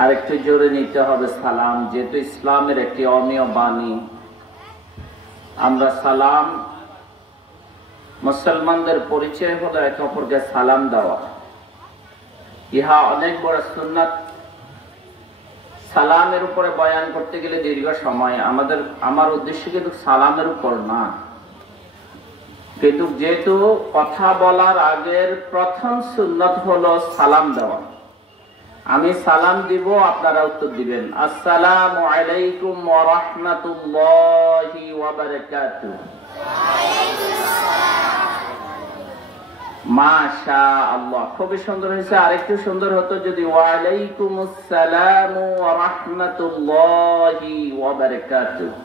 আর একটু জোরে নিতে হবে সালাম, যেহেতু ইসলামের একটি অমীয় বাণী। আমরা সালাম, মুসলমানদের পরিচয় হলো একে অপরকে সালাম দেওয়া। ইহা অনেক বড় সুন্নাত। সালামের উপরে বয়ান করতে গেলে দীর্ঘ সময়, আমার উদ্দেশ্য কিন্তু সালামের উপর না। কিন্তু যেহেতু কথা বলার আগের প্রথম সুন্নাত হলো সালাম দেওয়া, আমি সালাম দিব, আপনারা উত্তর দিবেন। আসসালামু আলাইকুম ওয়া রাহমাতুল্লাহি ওয়া বারাকাতুহু। মাশাআল্লাহ, খুবই সুন্দর হয়েছে। আরেকটু সুন্দর হতো যদি ওয়া আলাইকুমুস সালাম ওয়া রাহমাতুল্লাহি ওয়া বারাকাতুহু।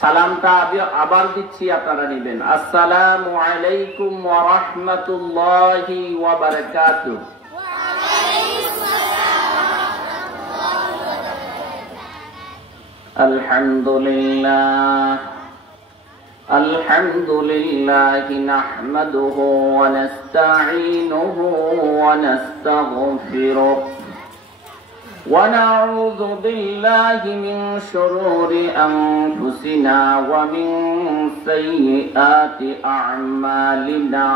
সালামটা আবার দিচ্ছি, আপনারা নেবেন। আসসালামু আলাইকুম ওয়া রাহমাতুল্লাহি ওয়া বারাকাতুহু। আলহামদুলিল্লাহ নাহমাদুহু ওয়া নাস্তাঈনুহু ওয়া নাস্তাগফিরুহ ওয়া নাউযু বিল্লাহি মিন শুরুরি আনফুসিনা ওয়া মিন সাইয়্যাতি আ'মালিনা।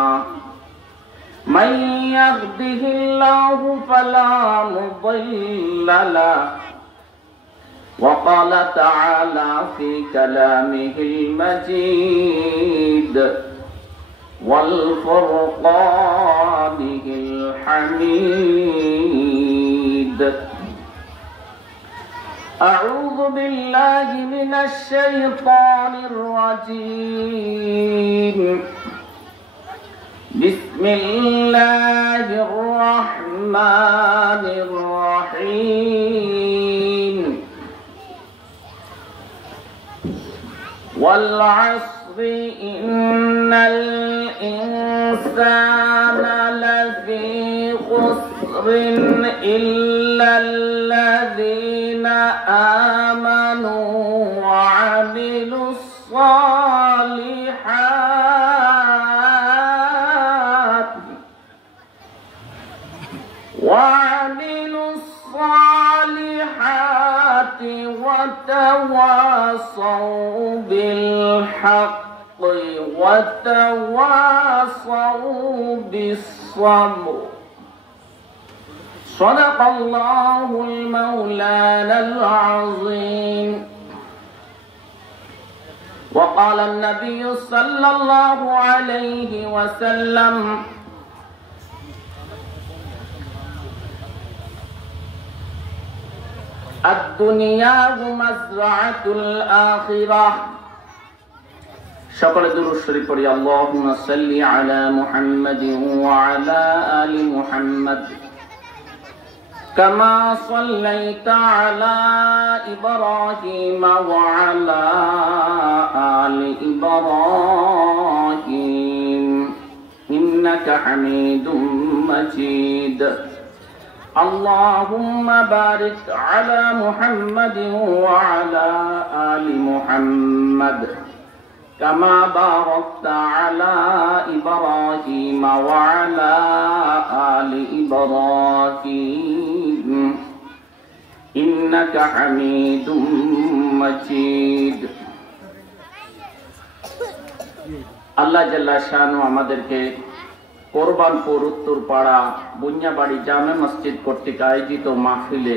মান ইয়াহদিহিল্লাহু ফালা মুদিল্লা লাহু وقال تعالى في كلامه المجيد والفرقانه الحميد. أعوذ بالله من الشيطان الرجيم. بسم الله الرحمن الرحيم. والعصر إن الإنسان لفي خسر إلا الذين آمنوا وعملوا الصالحات وتواصوا بالحق وتواصوا بالصبر. صدق الله المولانا العظيم. وقال النبي صلى الله عليه وسلم: الدنيا مزرعة الآخرة. সকলে দুরূদ শরীফ পড়ি। আল্লাহুম্মা সাল্লি আলা মুহাম্মাদিন ওয়া আলা আলি মুহাম্মাদ কামা সাল্লাইতা আলা ইব্রাহিম ওয়া আলা আলি ইব্রাহিম ইন্নাকা হামিদুম মাজিদ। اللهم بارك على محمد وعلى آل محمد كما باركت على إبراهيم وعلى آل إبراهيم إنك حميد مجيد. আল্লাহ জাল্লা শানু আমাদেরকে কোরবানপুর উত্তরপাড়া বুনিয়াবাড়ি জামে মসজিদ কর্তৃক আয়োজিত মাহফিলে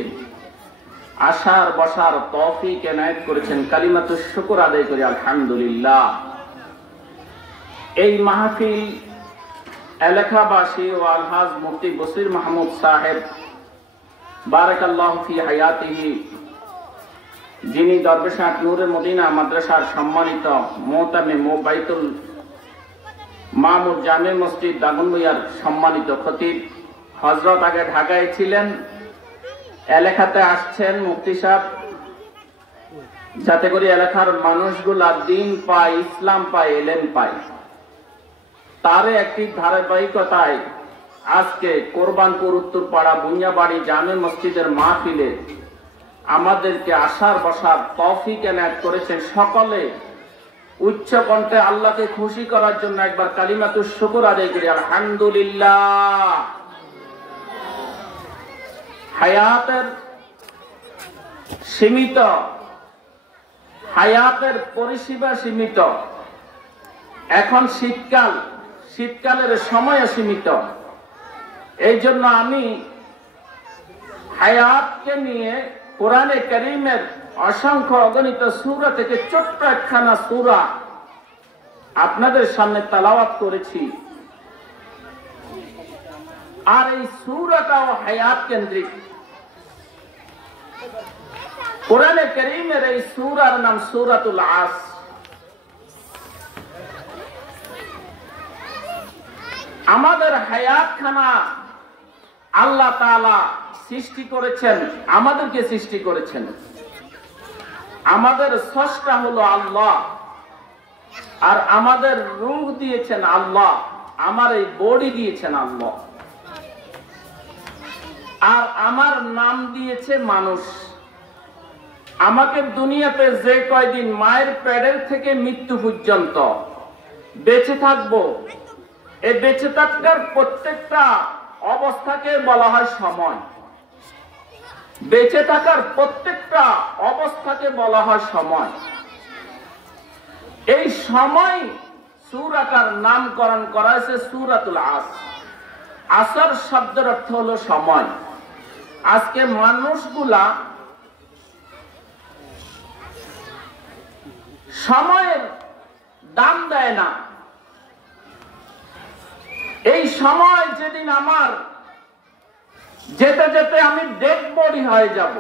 আসার বসার তৌফিক এনায়েত করেছেন। কালিমাতুশ শুকর আদায় করি আলহামদুলিল্লাহ। এই মাহফিল এলাকাবাসী ও আলহাজ মুফতি বসির মাহমুদ সাহেব বারাকাল্লাহু ফি হায়াতিহি, যিনি দরবেশাট নূরে মদিনা মাদ্রাসার সম্মানিত মোহতামিম ও বাইতুল মামুর জামে মসজিদ দাগনভূঞার সম্মানিত খতিব হযরত আগে ঢাকায় ছিলেন, এলাকাতে আসছেন মুফতি সাহেব, যাতে করে এলাকার মানুষগুলা দিন পায়, ইসলাম পায়, এলেম পায়। তার একটি ধারাবাহিকতায় আজকে কোরবানপুর উত্তরপাড়া বুনিয়াবাড়ি জামে মসজিদের মাহফিলে আমাদেরকে আসার বসার তৌফিক এনায়েত করেছেন। সকলে উচ্চ কণ্ঠে আল্লাহকে খুশি করার জন্য একবার কালিমাতুশ শুকর আদায় করি আলহামদুলিল্লাহ। হায়াতের সীমিত, হায়াতের পরিসীমা সীমিত। এখন শীতকাল, শীতকালের সময় সীমিত। এই জন্য আমি হায়াতকে নিয়ে কোরআনে কারীমের অসংখ্য অগণিত সূরা থেকে ছোট্ট একখানা সূরা আপনাদের সামনে তেলাওয়াত করেছি। আর এই সূরাটাও হায়াত কেন্দ্রিক। কোরআনে কারীমের এই সূরার নাম সূরাতুল আসর। আমাদের হায়াতখানা আল্লাহ তাআলা সৃষ্টি করেছেন, আমাদেরকে সৃষ্টি করেছেন। আমাদের স্রষ্টা হলো আল্লাহ, আর আমাদের রূহ দিয়েছেন আল্লাহ, আমার এই বডি দিয়েছেন আল্লাহ, আর আমার নাম দিয়েছে মানুষ। আমাকে দুনিয়াতে যে কয়দিন মায়ের পেটের থেকে মৃত্যু পর্যন্ত বেঁচে থাকবো, এই বেঁচে থাকার প্রত্যেকটা অবস্থাকে বলা হয় সময়। বেঁচে থাকার প্রত্যেকটা অবস্থাকে বলা হয় সময়। এই সময় সূরাটার নামকরণ করা হয়েছে সূরাতুল আসর। আসর শব্দের অর্থ হলো সময়। আজকে মানুষগুলা সময়ের দাম দেয় না। এই সময় যেদিন আমার যেতে যেতে আমি ডেড বডি হয়ে যাব,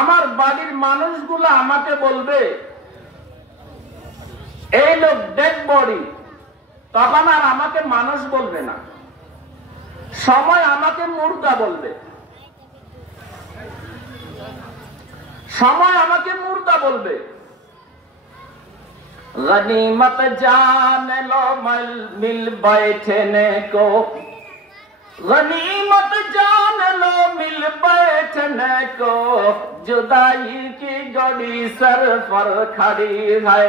আমার বাড়ির মানুষগুলা আমাকে বলবে এই লোক ডেড বডি, তখন আর আমাকে মানুষ বলবে না, সময় আমাকে মুর্দা বলবে। সময় আমাকে মুর্দা বলবে। गनीमत जान लो मिल बैठने को, गनीमत जान लो मिल बैठने को, जुदाई की घड़ी सर पर खड़ी है,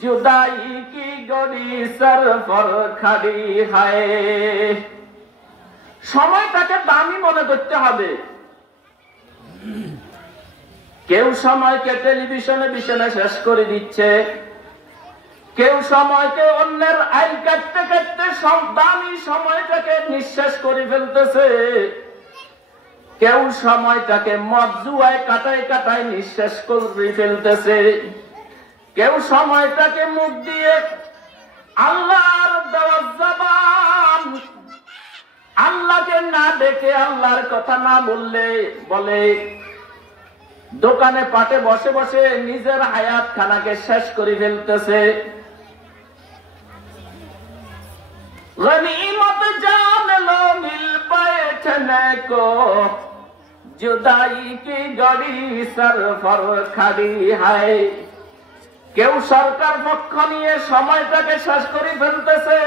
जुदाई की घड़ी सर पर खड़ी है। সময়টাকে দামি মনে করতে হবে। কেউ সময়কে টেলিভিশনে বিছানা শেষ করে দিচ্ছে, কেউ সময়কে অন্যের আইল কাটতে কাটতে দামি সময়টাকে নিঃশেষ করে ফেলতেছে, কেউ সময়টাকে মদ জুয়ায় কাটায় কাটায় নিঃশেষ করে ফেলতেছে, কেউ সময়টাকে মুখ দিয়ে আল্লাহর দেওয়া জবান, আল্লাহকে না ডেকে আল্লাহর কথা না বললে বলে দোকানে পাটে বসে বসে নিজের হায়াত খানাকে শেষ করে ফেলতেছে। गनीमत जान लो मिल बैठने को, जुदाई की घड़ी सर पर खड़ी है। কেউ সরকার পক্ষ নিয়ে সময়টাকে শেষ করে ফেলতেছে।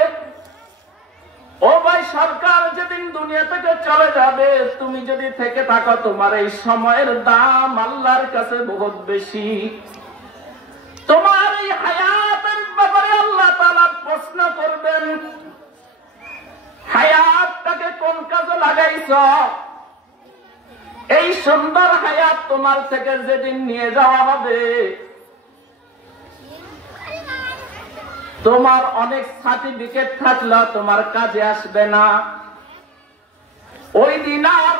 ও ভাই, সরকার যেদিন দুনিয়া থেকে চলে যাবে, তুমি যদি থেকে থাকো, তোমার এই সময়ের দাম আল্লাহর কাছে বহুত বেশি। তোমার এই হায়াতের ব্যাপারে আল্লাহ তাআলা প্রশ্ন করবেন, হায়াতটাকে কোন কাজে লাগাইছ? এই সুন্দর হায়াত তোমার থেকে যেদিন নিয়ে যাওয়া হবে, তোমার অনেক সার্টিফিকেট থাকলেও তোমার কাজে আসবে না। ওই দিন আর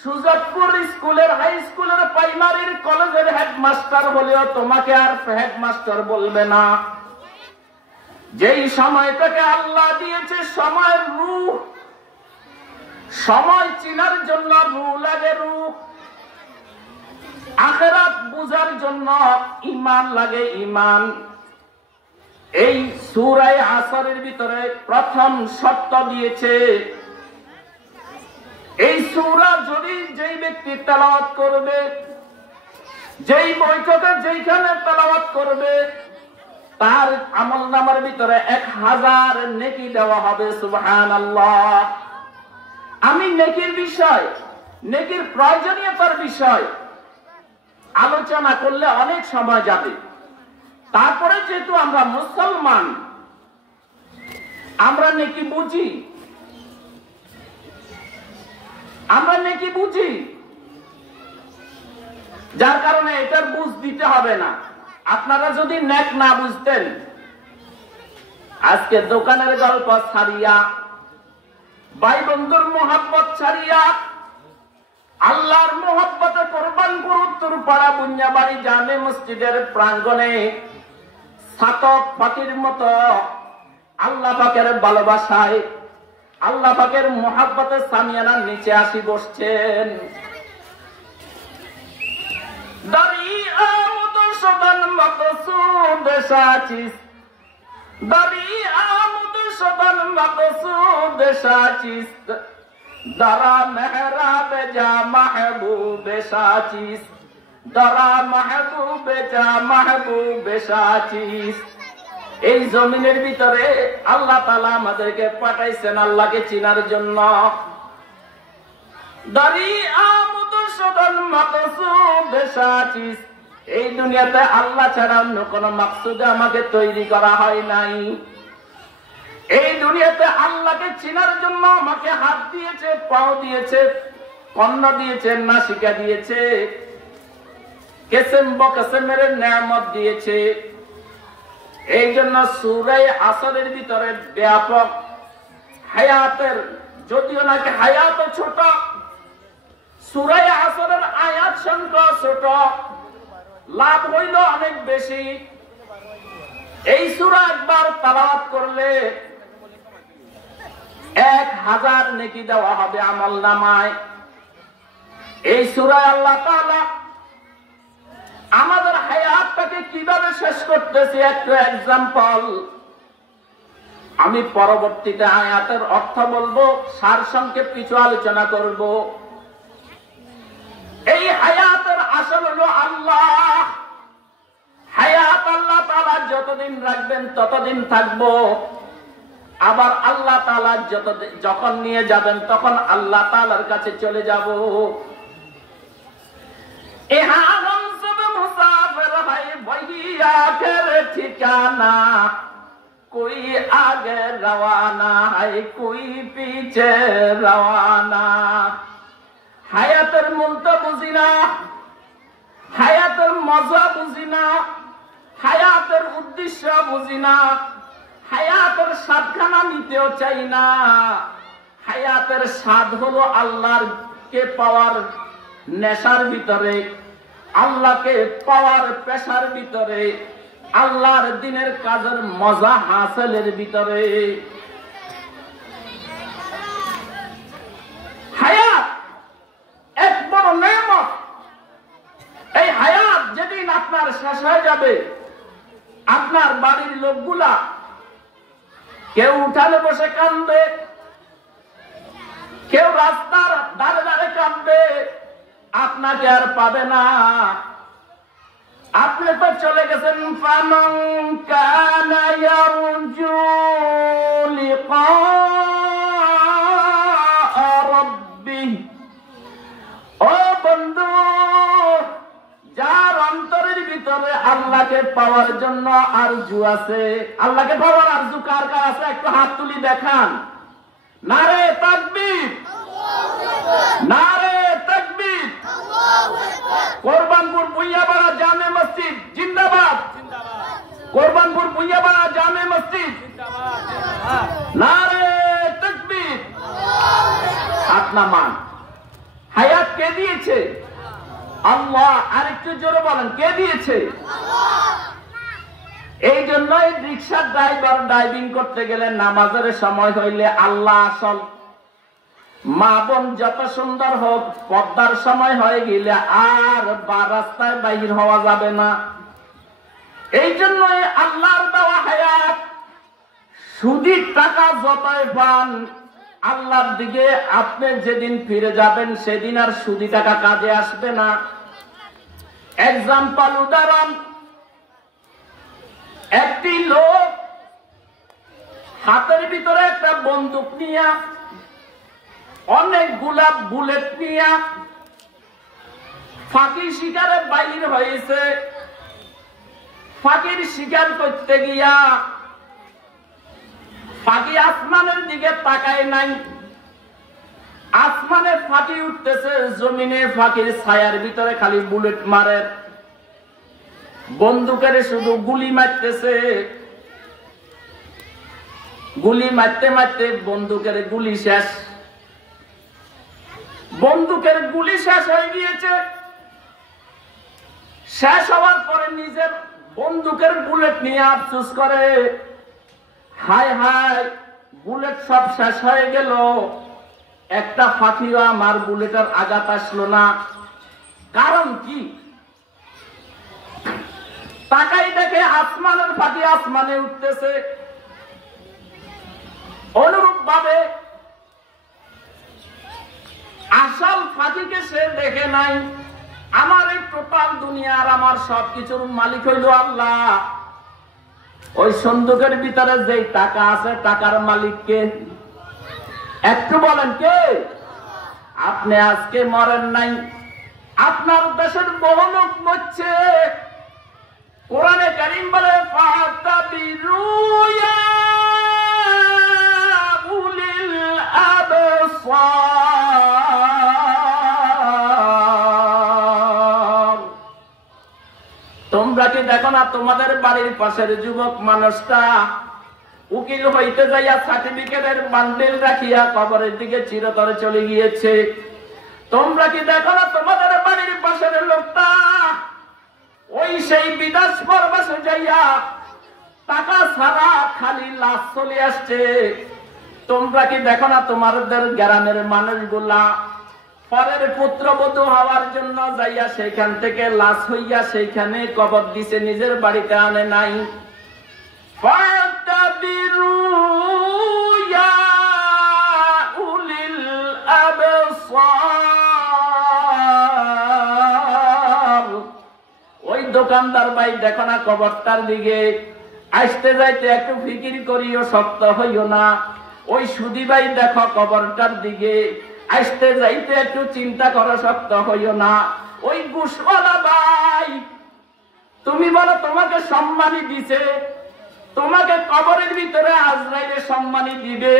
সুজাতপুর স্কুলের, হাই স্কুলের, প্রাইমারির, কলেজের হেডমাস্টার হলেও তোমাকে আর হেডমাস্টার বলবে না। যেই সময়টাকে আল্লাহ দিয়েছে সময়ের রূহ, সময় চিনার জন্য রূহ লাগে, রূহ। আখিরাত বুঝার জন্য ঈমান লাগে, ঈমান। এই সূরা আসরের ভিতরে প্রথম শর্ত দিয়েছে, এই সূরা যদি যেই ব্যক্তি তেলাওয়াত করবে, যেই বৈঠকে যেইখানে তেলাওয়াত করবে, তার আমলনামার ভিতরে 1000 নেকি দেওয়া হবে। সুবহানাল্লাহ। আমি নেকির বিষয়, নেকির প্রয়োজনীয়তার বিষয় আলোচনা করলে অনেক সময় যাবে। তারপরে যেহেতু আমরা মুসলমান, আমরা নেকি বুঝি। আমরা নেকি বুঝি, যার কারণে এটার বুঝ দিতে হবে না। আপনারা যদি নেক না বুঝতেন, আজকে দোকানের গল্প ছাড়িয়া, ভাই বন্ধুর মোহাব্বত ছাড়িয়া, আল্লাহর মোহাব্বতে কোরবান গুরুত্তর পাড়া বুনিয়াবাড়ি জামে মসজিদের প্রাঙ্গণে ছাতক পাখির মতো আল্লাহ পাকের ভালোবাসায়, আল্লাহ পাকের মোহাব্বতের সামিয়ানার নিচে আসি বসছেন। দরিয়া মধুসূদন মকসুদ সাচিস, দরিয়া মধুসূদন মকসুদ সাচিস, দরা মেহরাব যা মাহবুব সাচিস, দরা মাহবুব যা মাহবুব সাচিস। এই জমিনের ভিতরে আল্লাহ তাআলা আমাদেরকে পাঠাইছেন আল্লাহকে চিনার জন্য। দরিয়া মধুসূদন মকসুদ সাচিস, এই দুনিয়াতে আল্লাহ ছাড়া অন্য কোন মাকসুদে আমাকে তৈরি করা হয় নাই। এই দুনিয়াতে আল্লাহকে চিনার জন্য আমাকে হাত দিয়েছে, পাও দিয়েছে, কর্ণ দিয়েছে, নাসিকা দিয়েছে, কেসেম বকেসেমের নেয়ামত দিয়েছে। এই জন্য সূরা আসরের ভিতরে ব্যাপক হায়াতের, যদিও নাকি হায়াত ছোট, সূরা আসরের আয়াত সংখ্যা ছোট, লাভ হইল অনেক বেশি। এই সূরা একবার তেলাওয়াত করলে 1000 নেকি দেওয়া হবে আমলনামায়। এই সূরায় আল্লাহ তাআলা আমাদের হায়াতটাকে কিভাবে শেষ করতেছে একটা এক্সাম্পল। আমি পরবর্তীতে আয়াতের অর্থ বলবো, সার সংক্ষেপ কিছু আলোচনা করব। এই হায়াতের আসল হলো আল্লাহ। হায়াত আল্লাহ তাআলা যতদিন রাখবেন ততদিন থাকবো, আবার আল্লাহ তাআলা যখন নিয়ে যাবেন তখন আল্লাহ তাআলার কাছে চলে যাব। এহাম সব মুসাফির হয় বহি আখের ঠিকানা, কোই আগে রওয়ানা হয় কোই পিছে রওয়ানা। হায়াতের মূল্য বুঝি না, হায়াতের মজা বুঝি না, হায়াতের উদ্দেশ্য বুঝি না, হায়াতের স্বাদখানা নিতেও চাই না। হায়াতের স্বাদ হলো আল্লাহর কে পাওয়ার নেশার ভিতরে, আল্লাহকে পাওয়ার পেশার ভিতরে, আল্লাহর দিনের কাজের মজা হাসিলের ভিতরে। হায়াত এক বড় নেয়ামত। এই হায়াত যেদিন আপনার শেষ হয়ে যাবে, আপনার বাড়ির লোকগুলা কেউ উঠানে বসে কাঁদবে, কেউ রাস্তার ধারে ধারে কাঁদবে, আপনাকে আর পাবে না। আপনি তো চলে গেছেন। ফামান কানা ইয়ারজু লিকা রাব্বিহ, ও বন্ধু, যার অন্তরের ভিতরে আল্লাহকে পাওয়ার জন্য আরজু আছে, আল্লাহকে পাওয়ার আরজু কার কার আছে একটু হাত তুলি দেখান। নারে তাকবীর, নারে তাকবীর। কোরবানপুর ভুইয়াপাড়া জামে মসজিদ জিন্দাবাদ, কোরবানপুর ভুইয়াপাড়া জামে মসজিদ নারে তাকবীর। হাত নামান। হায়াত কে দিয়েছে? আল্লাহ। আরেকটু জোরে বলেন, কে দিয়েছে? এই জন্যই রিক্সার ড্রাইভার ড্রাইভিং করতে গেলে নামাজের সময় হইলে আল্লাহ আসল। মা বোন যত সুন্দর হোক, পর্দার সময় হয়ে গেলে আর রাস্তায় বাহির হওয়া যাবে না। এই জন্যই আল্লাহর দেওয়া হায়াত। সুদির টাকা যতই পান, আল্লাহর দিকে আপনি যেদিন ফিরে যাবেন সেদিন আর সুদি টাকা কাজে আসবে না। এক্সাম্পল, উদাহরণ, একটি লোক হাতের ভিতরে একটা বন্দুক নিয়ে, অনেকগুলা বুলেট নিয়ে ফাঁকি শিকারে বাইর হয়েছে। ফাঁকির শিকার করতে গিয়া ফাঁকি আসমানের দিকে তাকায় নাই, আসমানে ফাঁকি উঠতেছে, জমিনে ফাঁকির ছায়ার ভিতরে খালি বুলেট মারে, বন্দুকের শুধু গুলি মারতেছে, গুলি মারতে মারতে বন্দুকের গুলি শেষ, বন্দুকের গুলি শেষ হয়ে গিয়েছে। শেষ হওয়ার পরে নিজের বন্দুকের বুলেট নিয়ে আফসোস করে, হায় হায় বুলেট সব শেষ হয়ে গেল, একটা ফাঁকিও আমার বুলেটের আঘাত আসলো না। কারণ কি? তাকাই দেখে আসমানের ফাঁকি আসমানে উঠতেছে। অনুরূপ ভাবে আসল ফাঁকিকে সে দেখে নাই। আমার এই টোটাল দুনিয়ার আমার সবকিছুর মালিক হইল আল্লাহ। ওই সন্দুকের ভিতরে যে টাকা আছে, টাকার মালিককে একটু বলেন কে? আপনি আজকে মরেন নাই, আপনার দেশের বহু লোক মরছে। কোরআনে কারীম বলে ফাতাবিরু ইয়া উলিল আবসার। তোমরা কি দেখো না তোমাদের বাড়ির পাশের যুবক মানুষটা উকিল হইতে যাইয়া সার্টিফিকেটের বান্ডিল রাখিয়া কবরের দিকে চিরতরে চলে গিয়েছে? তোমরা কি দেখো না তোমাদের বাড়ির পাশের লোকটা ওই সেই বিদেশ প্রবাসে যাইয়া টাকা ছাড়া খালি লাশ চলে আসছে? তোমরা কি দেখো না তোমাদের গ্রামের মানুষগুলা পরের পুত্রবধূ হওয়ার জন্য যাইয়া সেখান থেকে লাশ হইয়া সেইখানে কবর দিছে, নিজের বাড়িতে আনে নাই? ওই দোকানদার ভাই দেখো না কবরটার দিকে আসতে যাইতে একটু ফিকির করিও, শক্ত হইও না। ওই সুদী ভাই দেখো কবরটার দিকে আসতে যাইতে একটু চিন্তা করো, শক্ত হইও না। ওই ঘুষওয়ালা ভাই, তুমি বলো তোমাকে সম্মানী দিছে, তোমাকে কবরের ভিতরে আজরাইলে সম্মানী দিবে।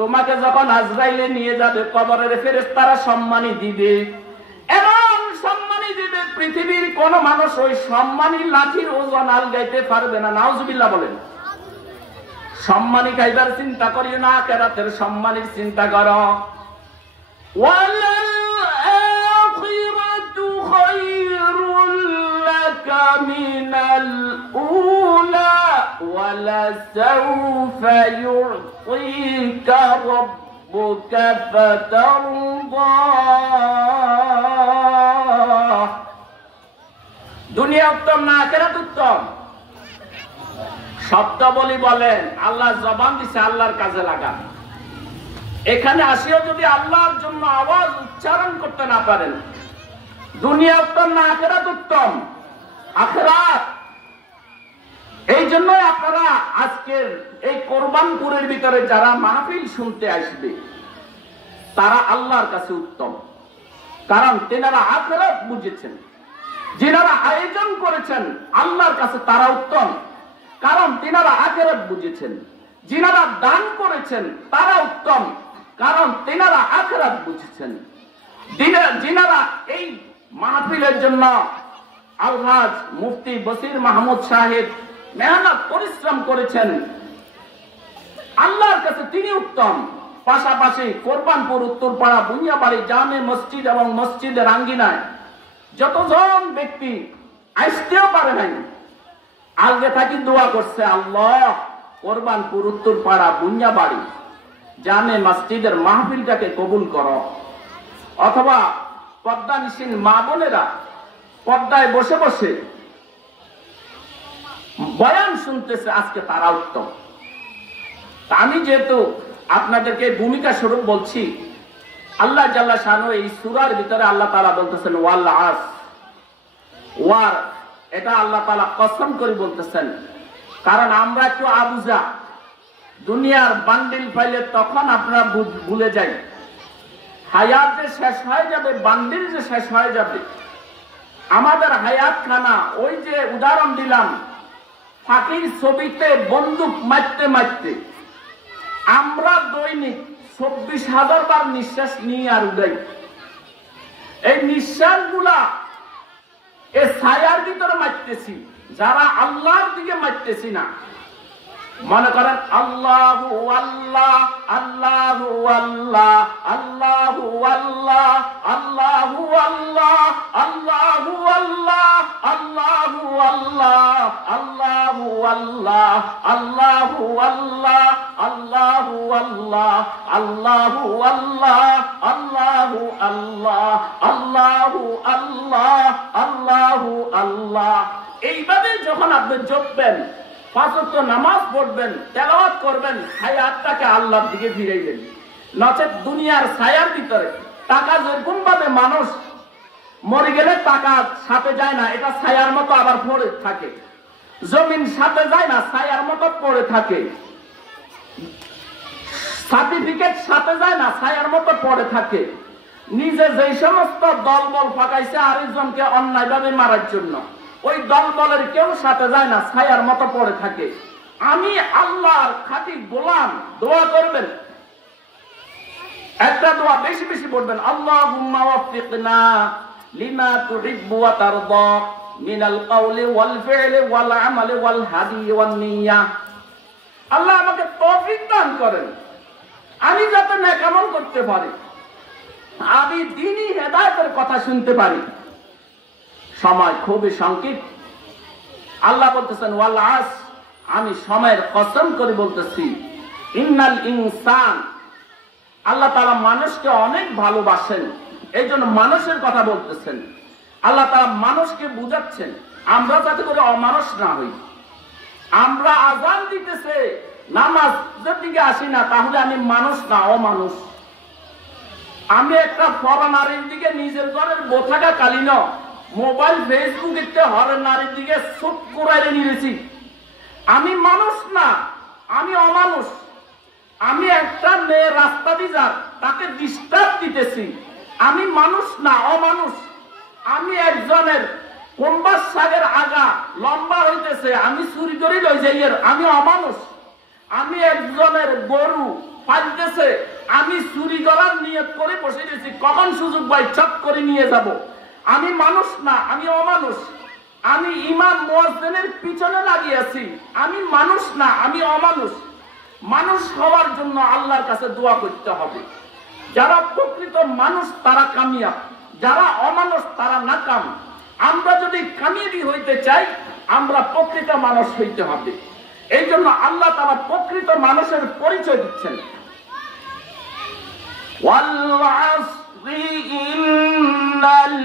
তোমাকে যখন আজরাইলে নিয়ে যাবে কবরের ফেরেশতারা সম্মানী দিবে, এমন সম্মানী দিবে পৃথিবীর কোন মানুষ ওই সম্মানী লাঠির ওজন আলগাইতে পারবে না। নাউজুবিল্লাহ বলেন। সম্মানী খাইবার চিন্তা করিও না, আখিরাতের সম্মানের চিন্তা করো। ওয়ালাল আখিরাতু খায়রুল লাকা মিনাল উলা ওয়ালাসাউফা ইউতিকা রাব্বুকা ফাতারদা। দুনিয়া উত্তম না আখিরাত উত্তম? শব্দ বলি বলেন, আল্লাহ জবান দিছে, আল্লাহর কাজে লাগান। এখানে আসিও যদি আল্লাহর জন্য আওয়াজ উচ্চারণ করতে না পারেন, দুনিয়া উত্তম না আখিরাত উত্তম? আখিরাত। এই জন্য আপনারা আজকের এই কোরবানপুরের ভিতরে যারা মাহফিল শুনতে আসবে তারা আল্লাহর কাছে উত্তম, কারণ তেনারা আখিরাত বুঝেছেন। যিনারা আয়োজন করেছেন আল্লাহর কাছে তারা উত্তম, কারণ তিনারা আখিরাত বুঝেছেন। যিনারা দান করেছেন তারা উত্তম, কারণ তিনারা আখিরাত বুঝেছেন। যিনারা এই মাহফিলের জন্য আলহাজ মুফতি বসির মাহমুদ সাহেব মেহনত পরিশ্রম করেছেন, আল্লাহর কাছে তিনি উত্তম। পাশাপাশি কোরবানপুর, উত্তরপাড়া, বুনিয়াবাড়ি জামে মসজিদ এবং মসজিদের আঙ্গিনায় যতজন ব্যক্তি আসতেও পারে নাই, আগে থাকি দোয়া করছে, আল্লাহ কোরবানপুর, উত্তরপাড়া, বুনিয়াবাড়ি জামে মসজিদের মাহফিলটাকে কবুল করো। অথবা পর্দানিসীন মা বোনেরা পর্দায় বসে বসে বয়ান শুনতেছে, আজকে তারা উত্তম। আমি যেহেতু আপনাদেরকে ভূমিকা স্বরূপ বলছি, আল্লাহ জাল্লা শানু এই সূরার ভিতরে আল্লাহ তাআলা বলতেছেন ওয়াল আস, ওয়ার, এটা আল্লাহ তাআলা কসম করে বলতেছেন। কারণ আমরা একটু আবুজা, দুনিয়ার বান্ডিল পাইলে তখন আপনারা ভুলে যাই, হায়াত যে শেষ হয়ে যাবে, বান্ডিল যে শেষ হয়ে যাবে। আমাদের হায়াত খানা, ওই যে উদাহরণ দিলাম, ফাঁকির ছবিতে বন্দুক মারতে মারতে আমরা দৈনিক 24,000 বার নিঃশ্বাস নিয়ে আর উড়াই। এই নিঃশ্বাস গুলা এই ছায়ার ভিতরে মারতেছি, যারা আল্লাহর দিকে মারতেছি না। মনে করেন আল্লাহু আল্লাহ, আল্লাহু আল্লাহ, আল্লাহু আল্লাহ, আল্লাহু আল্লাহ, আল্লাহু আল্লাহ, আল্লাহু আল্লাহ, আল্লাহু আল্লাহ, আল্লাহু আল্লাহ, আল্লাহু আল্লাহ, আল্লাহু আল্লাহ, আল্লাহু আল্লাহ, আল্লাহু আল্লাহ, আল্লাহু আল্লাহ। এইভাবে যখন আপনি জপবেন, 5 ওয়াক্ত নামাজ পড়বেন, তেলাওয়াত করবেন, হায়াতটাকে আল্লাহর দিকে ফিরাইবেন। নচেত দুনিয়ার ছায়ার ভিতরে টাকা যেরকম ভাবে মানুষ মরে গেলে টাকা সাথে যায় না, এটা ছায়ার মতো আবার পড়ে থাকে। জমিন সাথে যায় না, ছায়ার মতো পড়ে থাকে। সার্টিফিকেট সাথে যায় না, ছায়ার মতো পড়ে থাকে। নিজে যেই সমস্ত দলবল ফাঁকাইছে আরেকজনকে অন্যায়ভাবে মারার জন্য, ওই দলবলের কেউ সাথে যায় না, ছায়ার মতো পড়ে থাকে। আমি আল্লাহর খাঁটি গোলাম। দোয়া করবেন, একটা দোয়া বেশি বেশি পড়বেন, আল্লাহুম্মা ওয়াফিকনা লিমা তুহিব্বু ওয়া তারদা মিনাল কওলি ওয়াল ফি'লি ওয়াল আমালি ওয়াল হাদি ওয়ান নিয়্যাহ। আল্লাহ আমাকে তৌফিক দান করেন, আমি যাতে নেক আমল করতে পারি, আমি দ্বীনি হেদায়েতের কথা শুনতে পারি। সময় খুবই সংক্ষিপ্ত। আল্লাহ বলতেছেন ওয়াল আস, আমি সময়ের কসম করে বলতেছি, ইন্নাল ইনসান, আল্লাহ তাআলা মানুষকে অনেক ভালোবাসেন, এই জন্য মানুষের কথা বলতেছেন। আল্লাহ তাআলা মানুষকে বুঝাচ্ছেন আমরা যাতে করে অমানুষ না হই। আমরা আযান দিতেছে, নামাজের দিকে আসি না, তাহলে আমি মানুষ না, অমানুষ। আমি একটা ফরেনারের দিকে নিজের ঘরের বোথাকা কালীন মোবাইল ফেসবুক দেখতে হরের নারীর দিকে চুপ করে নিয়েছি, আমি মানুষ না, আমি অমানুষ। আমি একটা মেয়ে রাস্তা দিয়ে যার, তাকে ডিস্টার্ব দিতেছি, আমি মানুষ না, অমানুষ। আমি একজনের কোম্বাস শাকের আগা লম্বা হইতেছে, আমি চুরি করে লই যাই, আমি অমানুষ। আমি একজনের গরু পালতেছে, আমি চুরি করার নিয়ত করে বসে গেছি, কখন সুযোগ পাই চট করে নিয়ে যাব। আমি মানুষ না, আমি অমানুষ। আমি ইমাম মুয়াজ্জিনের পিছনে লাগিয়ে আছি, আমি মানুষ না, আমি অমানুষ। মানুষ হওয়ার জন্য আল্লাহর কাছে দোয়া করতে হবে। যারা প্রকৃত মানুষ তারা কামিয়াব, যারা অমানুষ তারা নাকাম। আমরা যদি কামিয়াবি হইতে চাই, আমরা প্রকৃত মানুষ হইতে হবে। এই জন্য আল্লাহ তাআলা প্রকৃত মানুষের পরিচয় দিচ্ছেন। ওয়াল আসরি ইন্নাল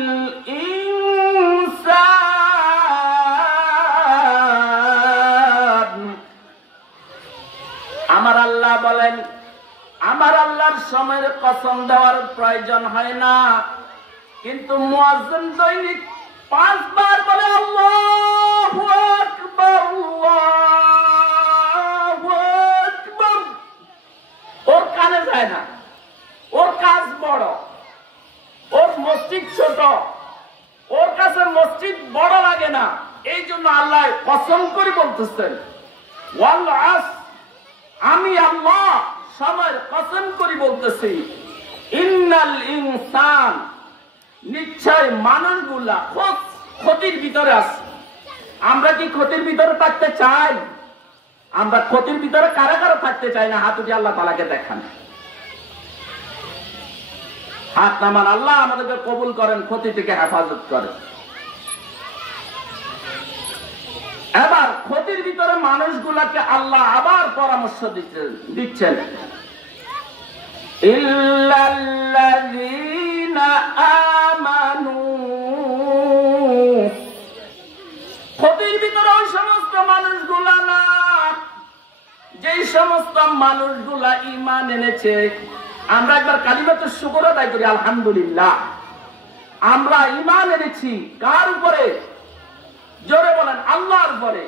ইনসান, আমার আল্লাহ বলেন, আমার আল্লাহর সময়ের কসম দেওয়ার প্রয়োজন হয় না, কিন্তু মুয়াজ্জিন দৈনিক 5 বার বলে আল্লাহু আকবার, আল্লাহু আকবার। ওর কানে যায় না, ওর কাজ বড়, ওর মসজিদ ছোট, ওর কাছে মসজিদ বড় লাগে না। এই জন্য আল্লাহ কসম করে বলতেছেন ওয়াল আস, আমি আল্লাহ সময়ের কসম করে বলতেছি, ইন্নাল ইনসান, নিশ্চয় মানুষগুলা ক্ষতির ভিতরে আছে। আমরা কি ক্ষতির ভিতরে থাকতে চাই? আমরা ক্ষতির ভিতরে কারা কারা থাকতে চাই না? হাত উঠে আল্লাহ তাআলাকে দেখান। হাত নামান, আল্লাহ আমাদেরকে কবুল করেন, ক্ষতি থেকে হেফাজত করেন। এবার ক্ষতির ভিতরে মানুষগুলাকে আল্লাহ আবার পরামর্শ দিচ্ছেন, ইল্লাল্লাযীনা আমানু, ক্ষতির ভিতরে ওই সমস্ত মানুষগুলা না, যেই সমস্ত মানুষগুলা ঈমান এনেছে। আমরা একবার কালিমাতুশ শুকর আদায় করি, আলহামদুলিল্লাহ। আমরা ঈমান এনেছি কার উপরে? জোরে বলেন, আল্লাহর উপরে।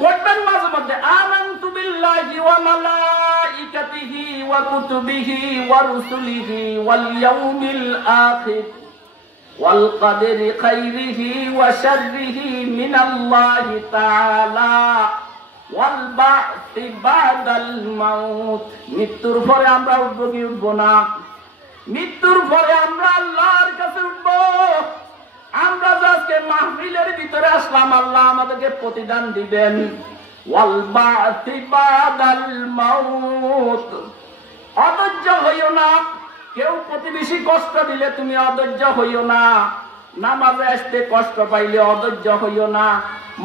পড়বেন মাঝে মধ্যে, আমানতু বিল্লাহি ওয়া মালাইকাতিহি ওয়া কুতুবিহি ওয়া রুসুলিহি ওয়াল ইয়াউমিল আখির ওয়াল কদরি খাইরিহি ওয়া শাররিহি মিনাল্লাহি তাআলা। ওয়াল বা'সি বা'দাল মাউত, মৃত্যুর পরে আমরা উঠবো কি উঠবো না? মৃত্যুর পরে আমরা আল্লাহর কাছে উঠবো। আমরা আজকে মাহফিলের ভিতরে আসলাম, আল্লাহ আমাদেরকে প্রতিদান দিবেন। ওয়াল বা'সি বা'দাল মাউত, অধৈর্য হইও না। কেউ প্রতিবেশী কষ্ট দিলে তুমি অধৈর্য হইও না। নামাজে আসতে কষ্ট পাইলে অধৈর্য হইও না।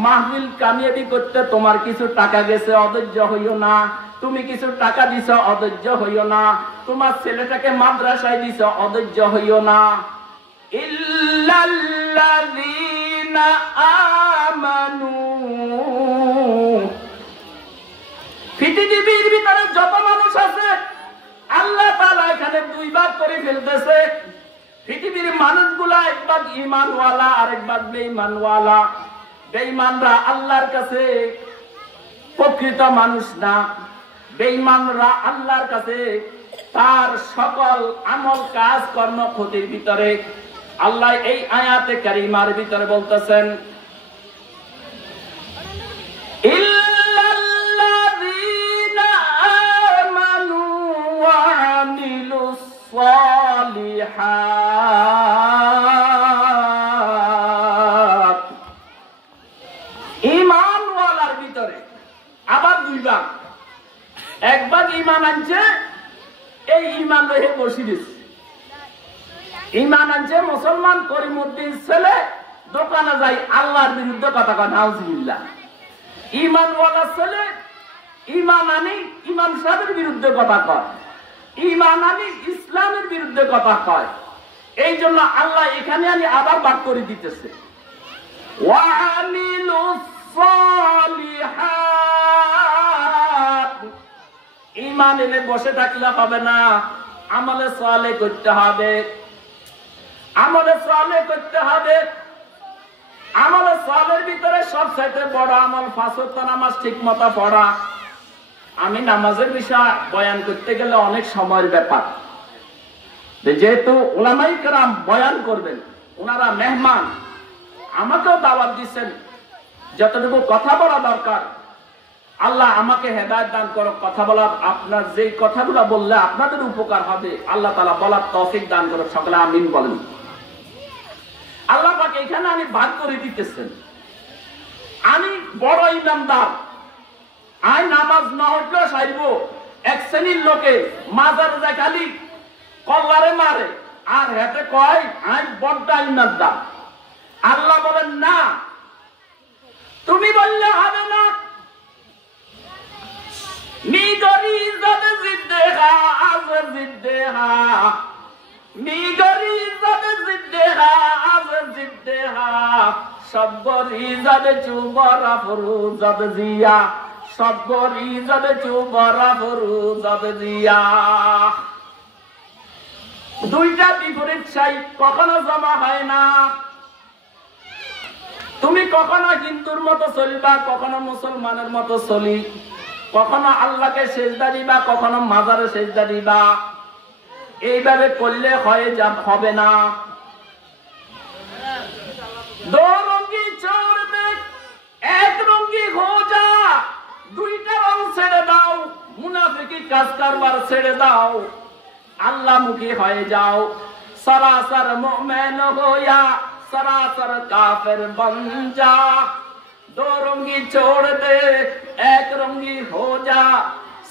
মাহফিল কামিয়াবি করতে তোমার কিছু টাকা গেছে, অধৈর্য হইও না। তুমি কিছু টাকা দিছ, অধৈর্য হইও না। তোমার ছেলেটাকে মাদ্রাসায় দিছ, অধৈর্য হইও না। ইল্লাল্লাযীনা আমানু, পৃথিবীর ভিতরে যত মানুষ আছে আল্লাহ তাআলা এখানে দুই ভাগ করে ফেলতেছে। পৃথিবীর মানুষগুলা এক ভাগ ঈমানওয়ালা আর এক ভাগ বেঈমানওয়ালা। বেঈমানরা আল্লাহর কাছে প্রকৃত মানুষ না। বেঈমানরা আল্লাহর কাছে তার সকল আমল কাজ কর্ম ক্ষতির ভিতরে। আল্লাহ এই আয়াতে কারিমার ভিতরে বলতেছেন, ইল্লাল্লাযীনা আমানু ওয়া আমিলুস সালিহাত। ঈমানওয়ালার ভিতরে আবার দুই ভাগ। এক ভাগ ঈমান আনছে, এই ঈমান রেখে বসে দিচ্ছে। ঈমান আনছে মুসলমান, করিমউদ্দিন ছেলে দোকানে যাই আল্লাহর বিরুদ্ধে কথা কয়, নাউজুবিল্লাহ। ঈমানওয়ালা ছেলে ঈমান আনি ইমাম সাহেবের বিরুদ্ধে কথা কয়, ঈমান আনি ইসলামের বিরুদ্ধে কথা কয়। এই জন্য আল্লাহ এখানে আনি আবার ভাগ করে দিতেছে। ওয়া আমিলুস সালিহাত, ঈমান এনে বসে থাকলে হবে না, আমলে সালেহ করতে হবে। আমলে সালেহ করতে হবে। আমলে সালেহের ভিতরে সবচেয়ে বড় আমল পাঁচ ওয়াক্ত নামাজ ঠিকমতো পড়া। আমি নামাজের বিষয় বয়ান করতে গেলে অনেক সময়ের ব্যাপার। যেহেতু উলামায়ে কেরাম বয়ান করবেন, ওনারা মেহমান, আমাকেও দাওয়াত দিচ্ছেন, যতটুকু কথা বলা দরকার আল্লাহ আমাকে হেদায়েত দান করো কথা বলার। আপনার যে কথাগুলো বললে আপনাদের উপকার হবে আল্লাহ তাআলা বলার তৌফিক দান করো। সকলে আমিন বলেন। আল্লাহ পাক এখানে আমি ভাগ করে দিতেছেন। আমি বড় ইমানদার, আই নামাজ না উঠলেও সাইব। এক শ্রেণীর লোকে মাজারে যায় খালি কল্লারে মারে আর হেতে কয় আই বড় ইমানদার। আল্লাহ বলেন না, তুমি বললে হবে না। মিগরি যাবে জিদ্দেহা আজ জিদ্দেহা, মিগরি যাবে জিদ্দেহা আজ জিদ্দেহা, সবরি যাবে চুবরা ফরুজাদ জিয়া, সবরি যাবে চুবরা ফরুজাদ জিয়া। দুইটা বিপরীত চাই, কখনো জমা হয় না। তুমি কখনো হিন্দুর মতো চলবা, কখনো মুসলমানের মতো চলি, কখনো আল্লাহকে সেজদা দিবা, কখনো মাজারে সেজদা দিবা। এইভাবে করলে হবে না। দো রঙ্গি চড়বে এক রঙ্গি হো যা, দুইটা রং ছেড়ে দাও, মুনাফিকি কাজ কারবার ছেড়ে দাও, আল্লাহমুখী হয়ে যাও। সরাসর মুমিন হোয়া सरासर काफिर बन जा, दो रंगी छोड़ दे एक रंगी हो जा,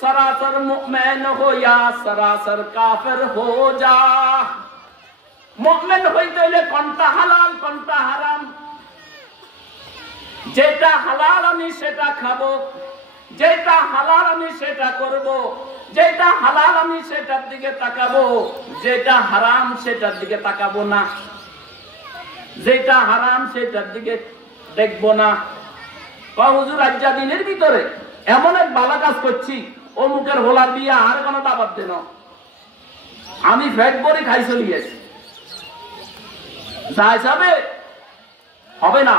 सरासर मुमिन हो या सरासर काफिर हो जा। मुमिन হইতে হলে কোনটা হালাল কোনটা হারাম, যেটা হালাল আমি সেটা খাবো, যেটা হালাল আমি সেটা করব, যেটা হালাল আমি সেটার দিকে তাকাবো, যেটা হারাম সেটার দিকে তাকাবো না, যেটা হারাম সেটার দিকে দেখবো না। হুজুর আজ্জা দিনের ভিতরে এমন এক বালা কাজ করছি, অমুকের হোলার দিয়ে আর কোনো দাবাত দেন, আমি ফ্যাট ভরে খাই চলি গেছি, যা হিসাবে হবে না।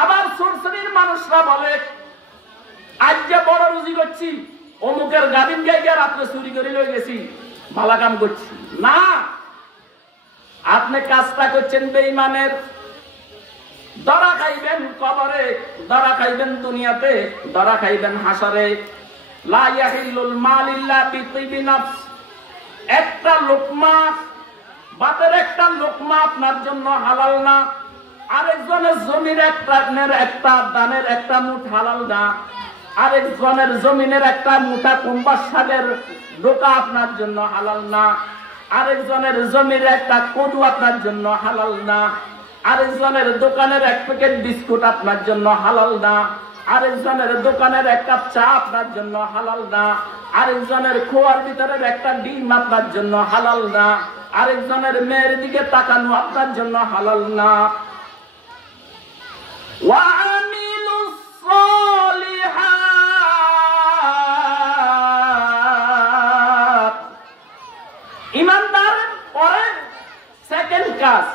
আবার সরসরির মানুষরা বলে আজ যে বড় রুজি করছি, অমুকের গাদিন গাইকে রাত্রে চুরি করে লয়ে গেছি, ভালা কাম করছি না। আপনি কাজটা করছেন বেঈমানের, ধরা খাইবেন কবরে, ধরা খাইবেন দুনিয়াতে, ধরা খাইবেন হাসরে। লা ইয়াহিল্লুল মাল ইল্লা বিতিবি নফস। একটা লোকমা, বাতের একটা লোকমা আপনার জন্য হালাল না। আরেকজনের জমির একটা দানের একটা মুঠ হালাল না। আরেকজনের জমিনের একটা মুঠা কুম্বার শাকের ডোকা আপনার জন্য হালাল না। আরেকজনের জমির একটা কদু আপনার জন্য হালাল না। আরেকজনের দোকানের এক প্যাকেট বিস্কুট আপনার জন্য হালাল না। আরেকজনের দোকানের এক কাপ চা আপনার জন্য হালাল না। আরেকজনের খোয়ার ভিতরের একটা ডিম আপনার জন্য হালাল না। আরেকজনের মেয়ের দিকে তাকানো আপনার জন্য হালাল না। ওয়ামিলুস সালিহাত। ইমানদার পরে সেকেন্ড কাজ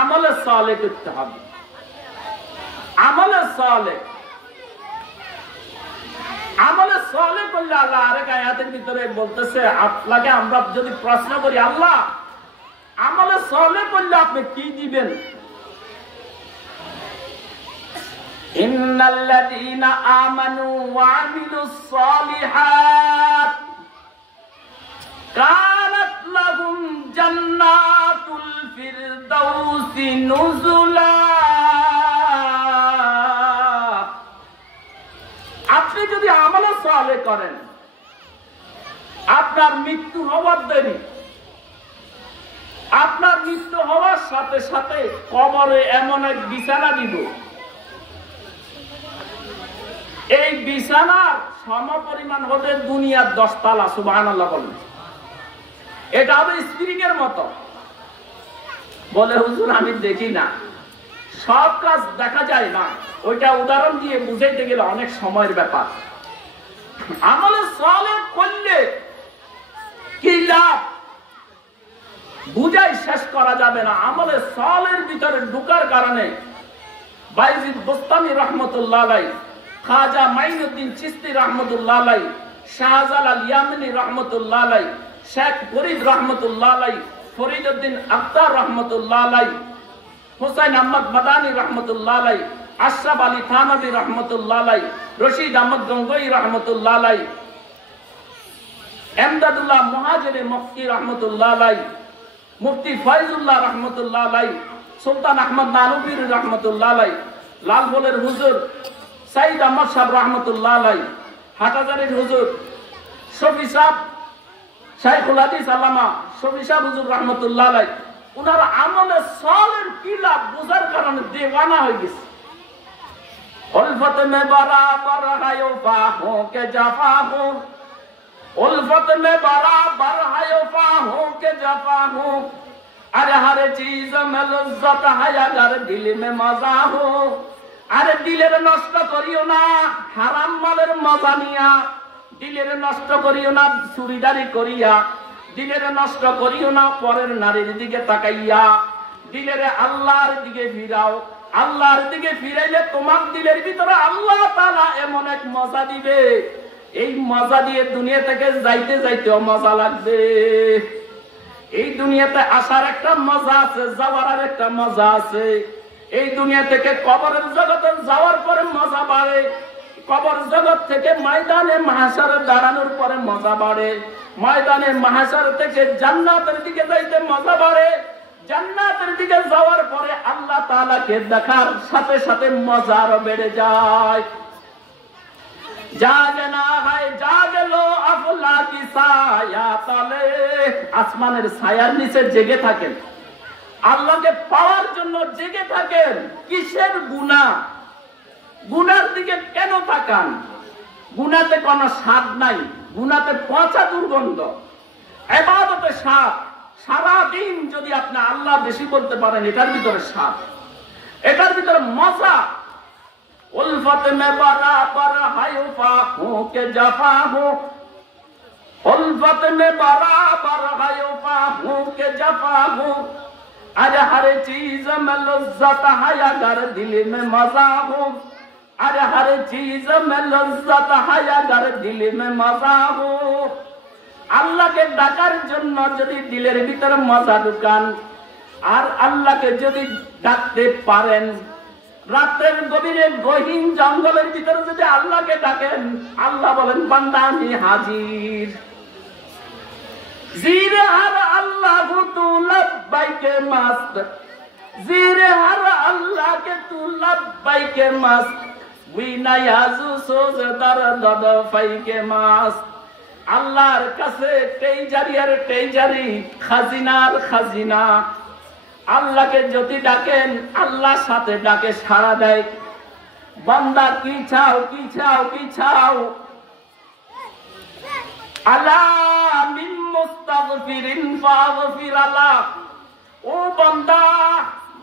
আমলে সালেহ করতে হবে। আমলে সালেহ, আমলে সালেহ করলে আল্লাহ আরেক আয়াতের ভিতরে বলতেছে, আপনাকে আমরা যদি প্রশ্ন করি আল্লাহ আমলে সালেহ করলে আপনি কি দিবেন? ইন্নাল্লাযীনা আমানু ওয়া আমিলুস সালিহাত কানাত লাহুম জান্নাতুল ফিরদাউসি নুজুলা। আপনি যদি আমলে সালেহ করেন, আপনার মৃত্যু হওয়ার দেরি, আপনার মৃত্যু হওয়ার সাথে সাথে কবরে এমন এক বিছানা দিব, এই বিছানার সমপরিমাণ হবে দুনিয়ার 10 তালা। সুবহানাল্লাহ বলেন। এটা হবে স্প্রিং এর মতো। বলে হুজুর আমি দেখি না, সব কাজ দেখা যায় না। ওইটা উদাহরণ দিয়ে বুঝাইতে গেলে অনেক সময়ের ব্যাপার। আমলে সালেহ করলে কি লাভ বুঝাই শেষ করা যাবে না। আমলে সালেহের ভিতরে ঢুকার কারণে বাইজিদ বুস্তামি রাহমাতুল্লাহ আলাইহি, খাজা মাইনুদ্দিন চিশতি রাহমাতুল্লাহ আলাইহি, শাহজালাল ইয়ামানি রাহমাতুল্লাহ আলাইহি, শেখ ফরিদ রাহমাতুল্লাহ আলাইহি, ফরিদউদ্দিন আখতার রাহমাতুল্লাহ আলাইহি, হুসাইন আহমদ মাদানী রাহমাতুল্লাহ আলাইহি, আশরাফ আলী থানভী রাহমাতুল্লাহ আলাইহি, রশিদ আহমদ গঙ্গোই রাহমাতুল্লাহ আলাইহি, এমদাদুল্লাহ মুহাজির মক্কি রাহমাতুল্লাহ আলাইহি, মুফতি ফয়জুল্লাহ রাহমাতুল্লাহ আলাইহি, সুলতান আহমদ নানুবী রাহমাতুল্লাহ আলাইহি, লালফলের হুজুর সাইদ আহমদ সাহেব রাহমাতুল্লাহ আলাইহি, হাটাজারির হুজুর শফি সাহেব, শাইখুল হাদিস আল্লামা শফি সাহেব হুজুর রাহমাতুল্লাহ আলাইহি, উনার আমলে সালেহ কি লাভ বুঝার কারণে দেওয়ানা হয়ে গেছে। উলফত মে বরাবর হায়ো ফাহো কে জাফা হো, উলফত মে বরাবর হায়ো ফাহো কে জাফা হো, আরে হর চিজ মে লজ্জত है अगर दिल में मजा हो। আরে দিলের নষ্ট করিও না হারাম মালের মজা নিয়া, দিলের নষ্ট করিও না চুরিদারি করিয়া, দিলের নষ্ট করিও না পরের নারীর দিকে তাকাইয়া, দিলের আল্লাহর দিকে ফিরাও। আল্লাহর দিকে ফিরাইলে তোমার দিলের ভিতরে আল্লাহ তাআলা এমন এক মজা দিবে, এই মজা দিয়ে দুনিয়া থেকে যাইতে যাইতেও মজা লাগবে। এই দুনিয়াতে আসার একটা মজা আছে, যাওয়ার আর একটা মজা আছে। এই দুনিয়া থেকে কবরের জগতে যাওয়ার পরে মজা বাড়ে, কবর জগৎ থেকে ময়দানে মাহশারে দাঁড়ানোর পরে মজা বাড়ে, ময়দানে মাহশার থেকে জান্নাতের দিকে যাইতে মজা বাড়ে, জান্নাতের দিকে যাওয়ার পরে আল্লাহ তাআলাকে দেখার সাথে সাথে মজা আরো বেড়ে যায়। জাগনা হয় জাগলো আফলা কি ছায়া তলে, আসমানের ছায়ার নিচে জেগে থাকেন, আল্লাহকে পাওয়ার জন্য জেগে থাকেন। কিসের গুনাহ? গুনার দিকে কেন তাকান? গুনাতে কোনো স্বাদ নাই, গুনাতে পচা দুর্গন্ধ। ইবাদতে স্বাদ। সারাদিন যদি আপনি আল্লাহ বেশি বলতে পারেন, এটার ভিতরে স্বাদ, এটার ভিতরে মজা। উলফত মে বরাবর হায়ো ফাহো কে জাফা হো, উলফত মে বরাবর হায়ো ফাহো কে জাফা হো, अरे हर चीज में लज्जत है अगर दिल में मजा हो, अरे हर चीज में लज्जत है अगर दिल में मजा हो। আল্লাহকে ডাকার জন্য যদি দিলের ভিতরে মজা ঢুকান আর আল্লাহকে যদি ডাকতে পারেন, রাতের গভীরে গহীন জঙ্গলের ভিতরে যদি আল্লাহকে ডাকেন, আল্লাহ বলেন বান্দা আমি হাজির। জিরে হার আল্লাহ তু লব্বাইকে মাস্ত, জিরে হার আল্লাহকে তু লব্বাইকে মাস্ত, উইনায়াজু সোজদার দদফাইকে মাস্ত। আল্লাহর কাছে টেইজারি আর টেইজারি, খাজিনার খাজিনা। আল্লাহকে যদি ডাকেন, আল্লাহর সাথে ডাকে সাড়া দেয়। বান্দা কি চাও, কি চাও, কি চাও? আলা মিন মুস্তাগফিরিন ফাগফির আলাহ। ও বান্দা,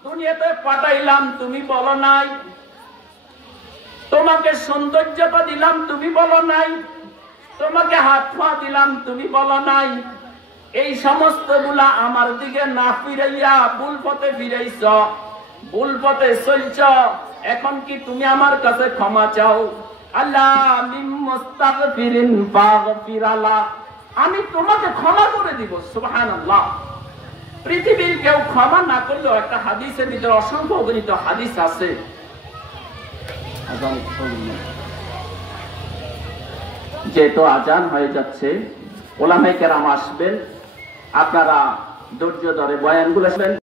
দুনিয়াতে পাঠাইলাম তুমি বলো নাই, তোমাকে সৌন্দর্যতা দিলাম তুমি বলো নাই, তোমাকে হাত পা দিলাম তুমি বলো নাই। এই সমস্ত গুলা আমার দিকে না ফিরাইয়া ভুল পথে ফিরাইছ, ভুল পথে চলছ। এখন কি তুমি আমার কাছে ক্ষমা চাও? আল্লাহ মিন মুস্তাগফিরিন ফাগফির আলাহ। আমি তোমাকে ক্ষমা করে দিব। সুবহানাল্লাহ। পৃথিবীর কেউ ক্ষমা না করলেও একটা হাদিসের ভিতরে অসংখ্য অগণিত হাদিস আছে। যেহেতু আজান হয়ে যাচ্ছে, ওলামায়ে কেরাম আসবেন, আপনারা ধৈর্য ধরে বয়ানগুলো শুনবেন।